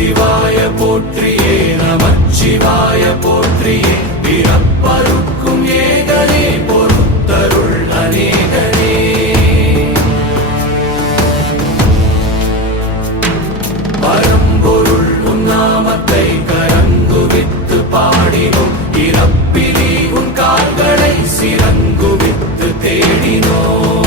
சிவாய போற்றியே நமச்சிவாய போற்றியே பிறப்பருக்கும் ஏகனே பொறுத்தருள் அநேகனே பரம்பொருள் உன்னாமத்தை கரங்குவித்து பாடினோம் இறப்பிலி உன் கால்களை சிறங்குவித்து தேடினோம்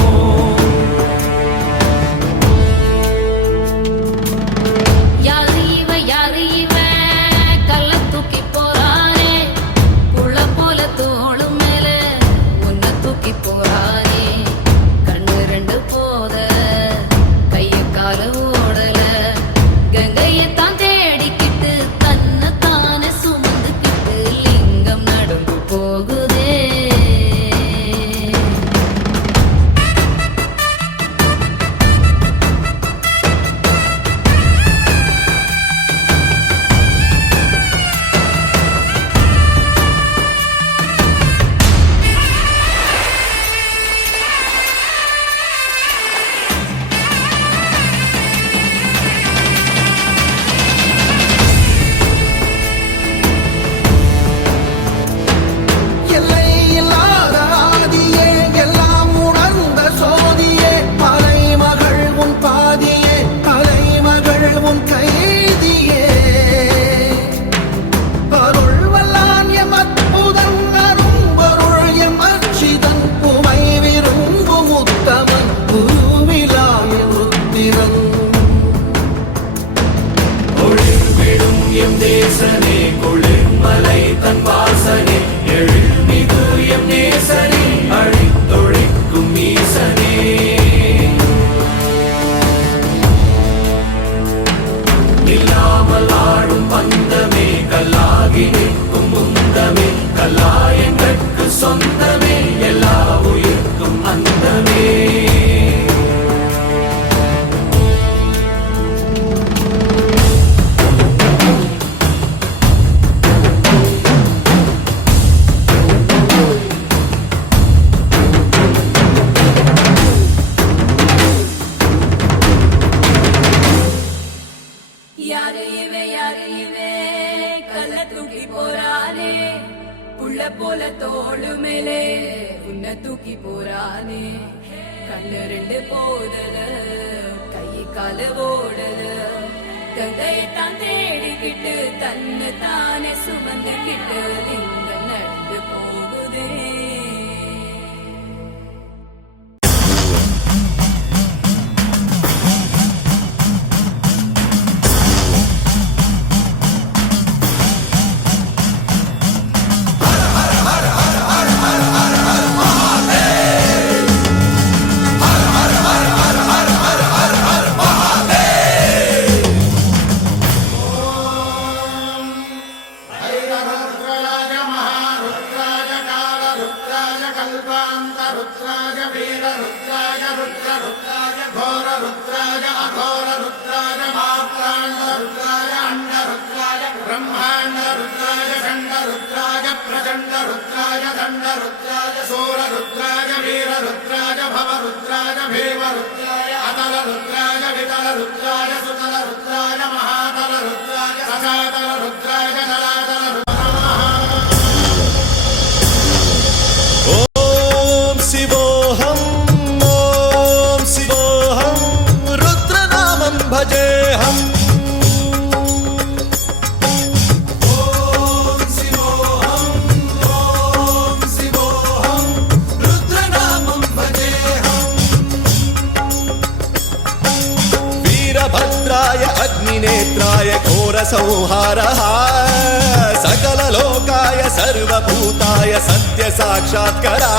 சொந்தமே எல்லா உயிர்க்கும் அந்தமே யாரு இவே கல்ல தூக்கி போறானே புள்ள போல தோளு மேலே உன்னை தூக்கி போறானே கண்ணு ரெண்டு போதல கை கால ஓடல கங்கையத்தான் தேடிக்கிட்டு தன்னை தானே சுமந்துக்கிட்டு லிங்கம் நடந்து போகுதே रुद्राय वीर रुद्राय रुद्र रुद्राय घोर रुद्राय अघोर रुद्राय मात्रांड रुद्राय अंड रुद्राय ब्रह्मांड रुद्राय खंड रुद्राय प्रचंड रुद्राय दंड रुद्राय सूर रुद्राय वीर रुद्राय भव रुद्राय भीम रुद्राय अतल रुद्राय वितल रुद्राय सुतल रुद्राय महातल रुद्राय सचातल रुद्राय जलातल रुद्राय भजेहम् ॐ शिवोऽहं रुद्रनामं भजेहम् वीरभद्राय अग्निनेत्राय घोरसंहारः सकललोकाय सर्वभूताय सत्यसाक्षात्करा